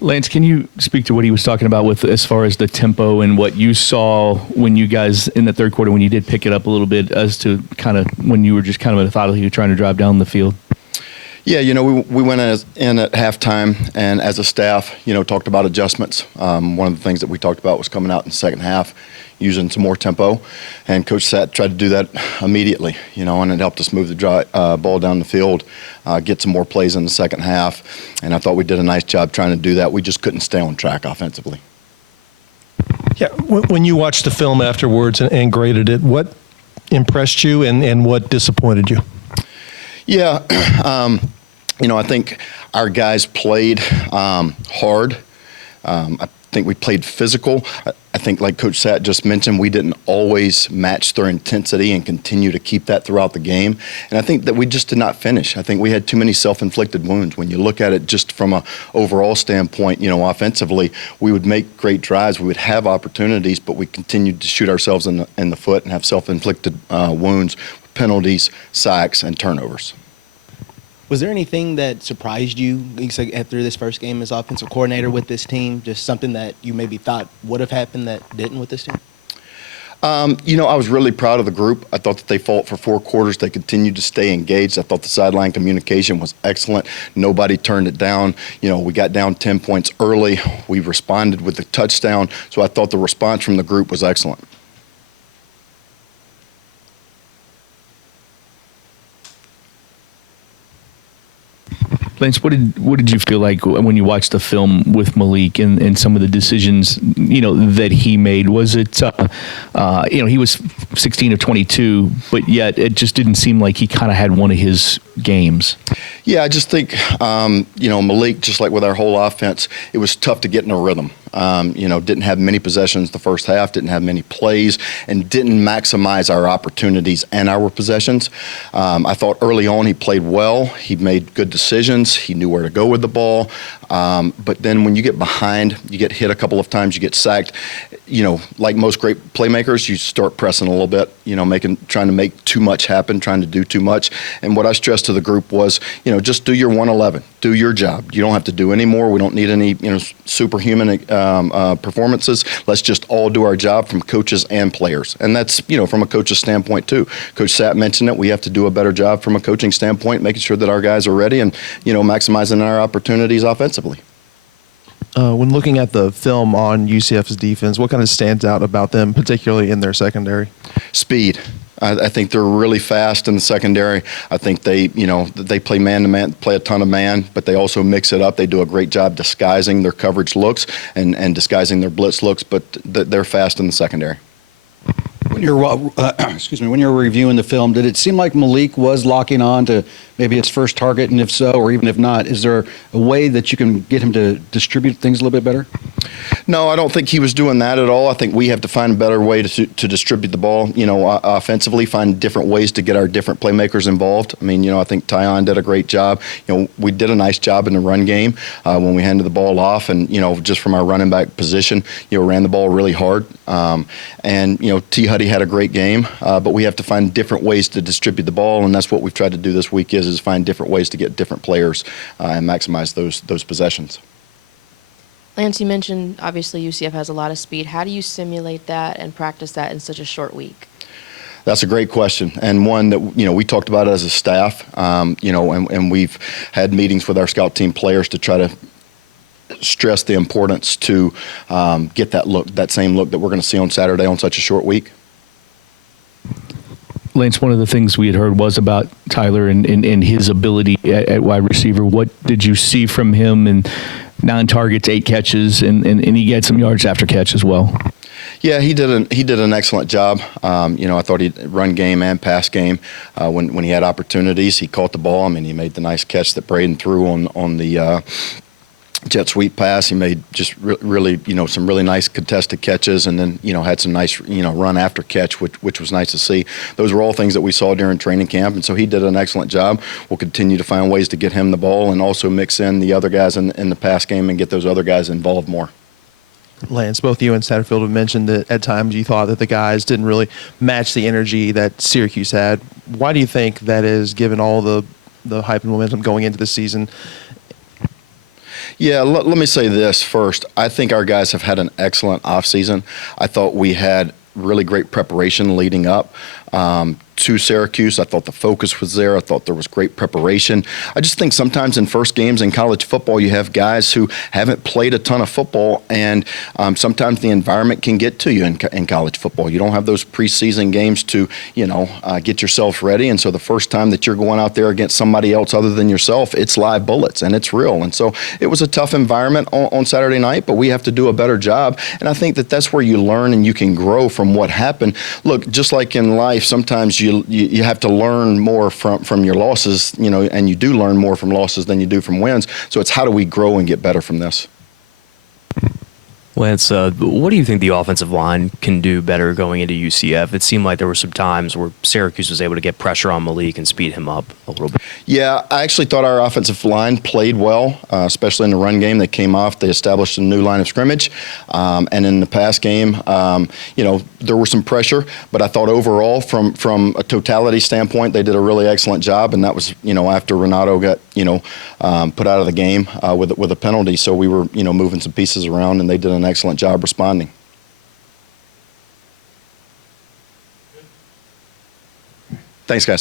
Lance, can you speak to what he was talking about with as far as the tempo and what you saw when you guys in the third quarter when you did pick it up a little bit as to kind of when you were just kind of methodically trying to drive down the field? Yeah, we went in at halftime and as a staff, talked about adjustments. One of the things that we talked about was coming out in the second half, using some more tempo, and Coach Satt tried to do that immediately, and it helped us move the ball down the field, get some more plays in the second half, and I thought we did a nice job trying to do that. We just couldn't stay on track offensively. Yeah, when you watched the film afterwards and graded it, what impressed you and what disappointed you? Yeah, I think our guys played hard. I think we played physical. I think, like Coach Satt just mentioned, we didn't always match their intensity and continue to keep that throughout the game. And I think that we just did not finish. I think we had too many self-inflicted wounds. When you look at it just from an overall standpoint, offensively, we would make great drives. We would have opportunities, but we continued to shoot ourselves in the foot and have self-inflicted wounds, penalties, sacks, and turnovers. Was there anything that surprised you after this first game as offensive coordinator with this team? Just something that you maybe thought would have happened that didn't with this team? I was really proud of the group. I thought that they fought for 4 quarters. They continued to stay engaged. I thought the sideline communication was excellent. Nobody turned it down. We got down 10 points early. We responded with the touchdown. So I thought the response from the group was excellent. Lance, what did you feel like when you watched the film with Malik and some of the decisions, that he made? Was it, he was 16 of 22, but yet it just didn't seem like he kind of had one of his games. Yeah, I just think, Malik, just like with our whole offense, it was tough to get in a rhythm. Didn't have many possessions the first half, didn't have many plays, and didn't maximize our opportunities and our possessions. I thought early on he played well. He made good decisions. He knew where to go with the ball. But then when you get behind, you get hit a couple of times, you get sacked, like most great playmakers, you start pressing a little bit, trying to make too much happen, trying to do too much. And what I stressed to the group was, just do your 111, do your job. You don't have to do any more. We don't need any, superhuman performances. Let's just all do our job from coaches and players. And that's, from a coach's standpoint too. Coach Satt mentioned it. We have to do a better job from a coaching standpoint, making sure that our guys are ready and, maximizing our opportunities offensively. When looking at the film on UCF's defense, what kind of stands out about them, particularly in their secondary? Speed. I think they're really fast in the secondary. I think they play man-to-man, play a ton of man, but they also mix it up. They do a great job disguising their coverage looks and disguising their blitz looks, but they're fast in the secondary. When you're reviewing the film, did it seem like Malik was locking on to maybe his first target, and if so, or even if not, is there a way that you can get him to distribute things a little bit better? No, I don't think he was doing that at all. I think we have to find a better way to distribute the ball, offensively, find different ways to get our different playmakers involved. I think Tyon did a great job. We did a nice job in the run game when we handed the ball off, and, just from our running back position, ran the ball really hard. And T. Huddy had a great game, but we have to find different ways to distribute the ball, and that's what we've tried to do this week is find different ways to get different players and maximize those possessions. Lance, you mentioned obviously UCF has a lot of speed. How do you simulate that and practice that in such a short week? That's a great question, and one that we talked about as a staff, and we've had meetings with our scout team players to try to stress the importance to get that same look that we're going to see on Saturday on such a short week. Lance, one of the things we had heard was about Tyler and his ability at wide receiver. What did you see from him? And 9 targets, 8 catches, and he had some yards after catch as well. Yeah, he did an excellent job. I thought he'd run game and pass game when he had opportunities. He caught the ball. He made the nice catch that Braden threw on the jet sweep pass. He made just really, some really nice contested catches, and then, had some nice, run after catch, which was nice to see. Those were all things that we saw during training camp, and so he did an excellent job. We'll continue to find ways to get him the ball and also mix in the other guys in the pass game and get those other guys involved more. Lance, both you and Satterfield have mentioned that at times you thought that the guys didn't really match the energy that Syracuse had. Why do you think that is, given all the hype and momentum going into the season? Yeah, let me say this first. I think our guys have had an excellent offseason. I thought we had really great preparation leading up to Syracuse. I thought the focus was there. I thought there was great preparation. I just think sometimes in first games in college football, you have guys who haven't played a ton of football, and sometimes the environment can get to you in college football. You don't have those preseason games to, get yourself ready, and so the first time that you're going out there against somebody else other than yourself, it's live bullets, and it's real. And so it was a tough environment on Saturday night, but we have to do a better job, and I think that that's where you learn and you can grow from what happened. Look, just like in life, sometimes you have to learn more from your losses, and you do learn more from losses than you do from wins. So it's how do we grow and get better from this? Lance, what do you think the offensive line can do better going into UCF? It seemed like there were some times where Syracuse was able to get pressure on Malik and speed him up a little bit. Yeah, I actually thought our offensive line played well, especially in the run game. They came off, they established a new line of scrimmage. And in the pass game, there was some pressure, but I thought overall from a totality standpoint, they did a really excellent job. And that was, after Renato got, put out of the game with a penalty. So we were, moving some pieces around, and they did an excellent job responding. Thanks, guys.